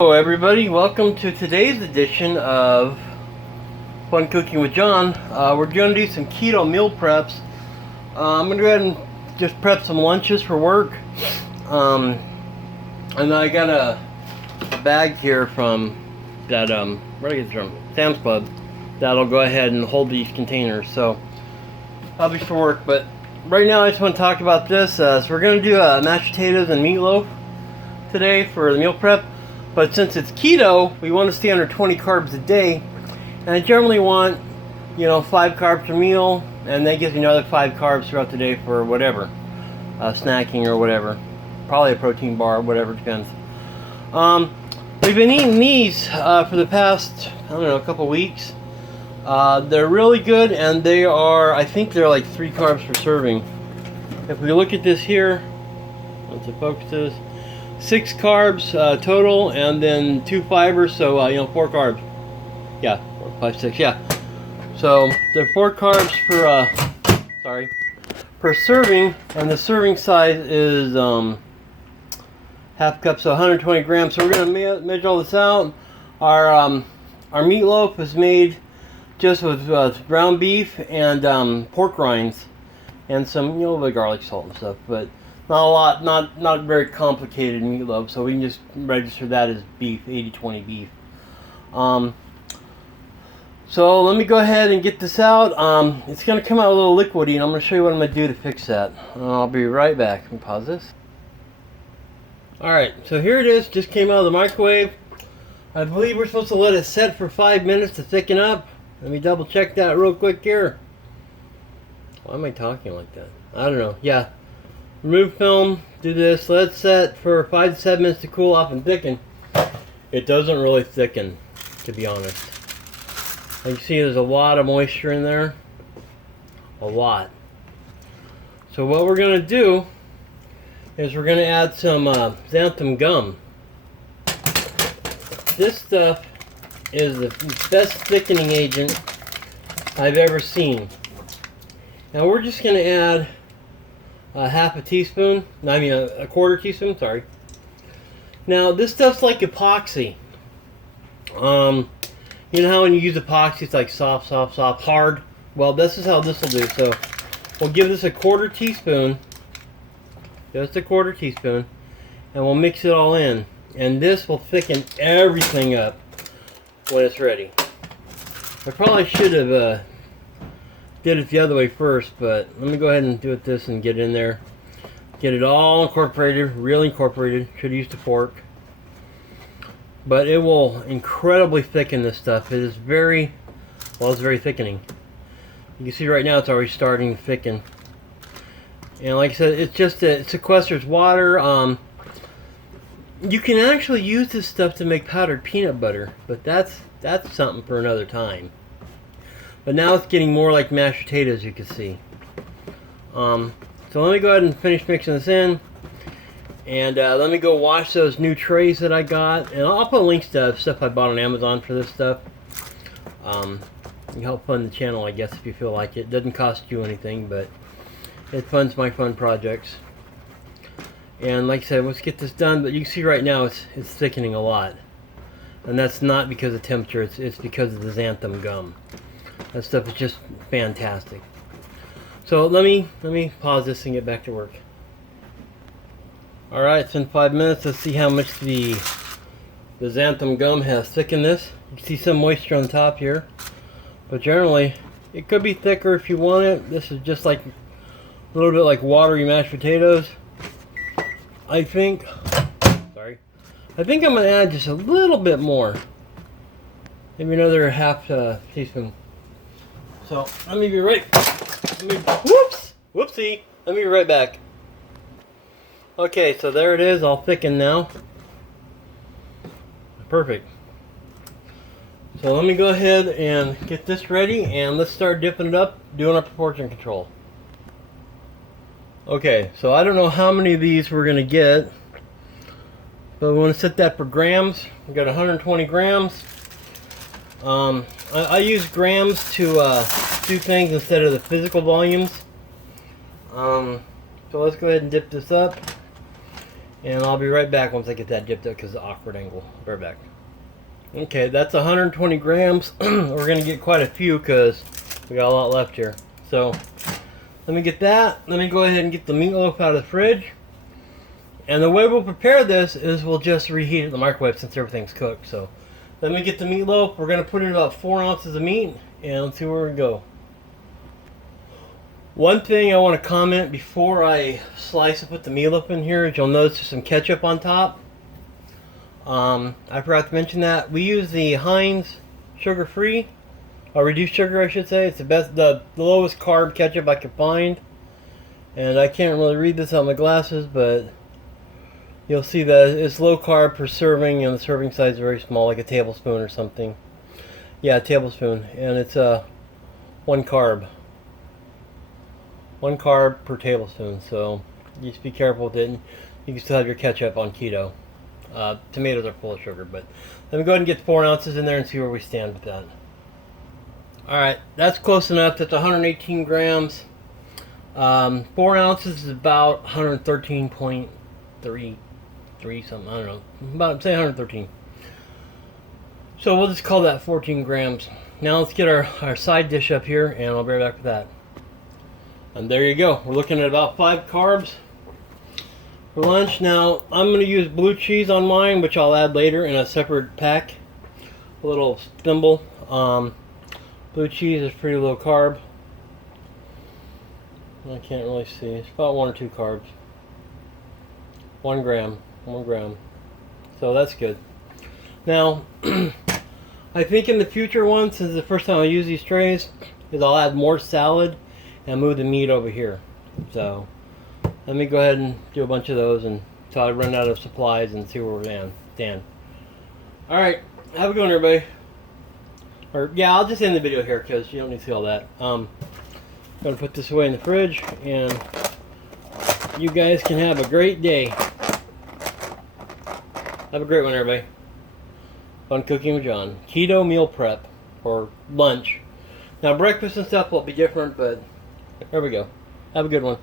Hello everybody, welcome to today's edition of Fun Cooking with John. We're going to do some keto meal preps. I'm going to go ahead and just prep some lunches for work. And I got a bag here from that, where did I get it from? Sam's Club. That'll go ahead and hold these containers. So, I'll be for work. But right now I just want to talk about this. So we're going to do mashed potatoes and meatloaf today for the meal prep. But since it's keto, we want to stay under 20 carbs a day. And I generally want, 5 carbs per meal. And that gives me another 5 carbs throughout the day for whatever. Snacking or whatever. Probably a protein bar, whatever, depends. We've been eating these for the past, a couple weeks. They're really good, and they are, I think they're like 3 carbs per serving. If we look at this here, let's focus this. 6 carbs total, and then 2 fibers, so 4 carbs. Yeah, 4, 5, 6. Yeah. So they're 4 carbs per serving, and the serving size is half cup, so 120 grams. So we're gonna measure all this out. Our meatloaf is made just with ground beef and pork rinds, and some a little bit of garlic salt and stuff, but not a lot, not very complicated meatloaf, so we can just register that as beef, 80-20 beef. So let me go ahead and get this out. It's going to come out a little liquidy, and I'm going to show you what I'm going to do to fix that. I'll be right back. Let me pause this. Alright, so here it is. Just came out of the microwave. I believe we're supposed to let it set for 5 minutes to thicken up. Let me double check that real quick here. Why am I talking like that? I don't know. Yeah. Remove film, do this, let it set for 5 to 7 minutes to cool off and thicken. It doesn't really thicken, to be honest. Like you see, there's a lot of moisture in there. A lot. So what we're going to do is we're going to add some xanthan gum. This stuff is the best thickening agent I've ever seen. Now we're just going to add half a teaspoon, a quarter teaspoon, sorry. Now this stuff's like epoxy. You know how when you use epoxy it's like soft, hard? Well, this is how this will do. So we'll give this a quarter teaspoon, just a quarter teaspoon, and we'll mix it all in. And this will thicken everything up when it's ready. I probably should have did it the other way first, but let me go ahead and do it this and get it in there. Get it all incorporated, really incorporated. Should have used a fork. But it will incredibly thicken this stuff. It is very, it's very thickening. You can see right now it's already starting to thicken. And like I said, it's just, it sequesters water. You can actually use this stuff to make powdered peanut butter, but that's something for another time. But now it's getting more like mashed potatoes, you can see. So let me go ahead and finish mixing this in. And let me go wash those new trays that I got. And I'll put links to stuff I bought on Amazon for this stuff. You help fund the channel, I guess, if you feel like it. Doesn't cost you anything, but it funds my fun projects. And like I said, let's get this done. But you can see right now it's thickening a lot. And that's not because of temperature, it's because of the xanthan gum. That stuff is just fantastic. So let me pause this and get back to work. Alright, it's been 5 minutes. Let's see how much the xanthan gum has thickened this. You can see some moisture on the top here. But generally, it could be thicker if you want it. This is just like a little bit like watery mashed potatoes. I think I'm going to add just a little bit more. Maybe another half teaspoon. So let me be right. Whoopsie. Let me be right back. Okay, so there it is, all thickened now. Perfect. So let me go ahead and get this ready, and let's start dipping it up, doing our proportion control. Okay, so I don't know how many of these we're gonna get, but we want to set that for grams. We got 120 grams. I use grams to do things instead of the physical volumes. So let's go ahead and dip this up. And I'll be right back once I get that dipped up because of the awkward angle. I'll be right back. Okay, that's 120 grams. We're going to get quite a few because we got a lot left here. So let me get that. Let me go ahead and get the meatloaf out of the fridge. And the way we'll prepare this is we'll just reheat it in the microwave since everything's cooked. So let me get the meatloaf. We're going to put in about 4 ounces of meat and let's see where we go. One thing I want to comment before I slice and put the meatloaf in here is you'll notice there's some ketchup on top. I forgot to mention that. We use the Heinz sugar-free, or reduced sugar I should say. It's the lowest carb ketchup I could find. And I can't really read this on my glasses, but you'll see that it's low carb per serving and the serving size is very small, like a tablespoon or something. Yeah, a tablespoon. And it's 1 carb. 1 carb per tablespoon, so you just be careful with it. You can still have your ketchup on keto. Tomatoes are full of sugar, but let me go ahead and get 4 ounces in there and see where we stand with that. Alright, that's close enough. That's 118 grams. 4 ounces is about 113.33 something, I don't know. About, say 113. So we'll just call that 14 grams. Now let's get our side dish up here and I'll be right back with that. And there you go. We're looking at about 5 carbs for lunch. Now, I'm going to use blue cheese on mine, which I'll add later in a separate pack. A little thimble. Blue cheese is pretty low carb. I can't really see. It's about 1 or 2 carbs. 1 gram. 1 gram. So that's good. Now, I think in the future ones, since the first time I use these trays, is I'll add more salad and move the meat over here. So let me go ahead and do a bunch of those until I run out of supplies and see where we stand. Alright, have a good one everybody. Or yeah, I'll just end the video here because you don't need to see all that. I'm going to put this away in the fridge and you guys can have a great day. Have a great one everybody. Fun cooking with John. Keto meal prep for lunch. Now breakfast and stuff will be different, but there we go. Have a good one.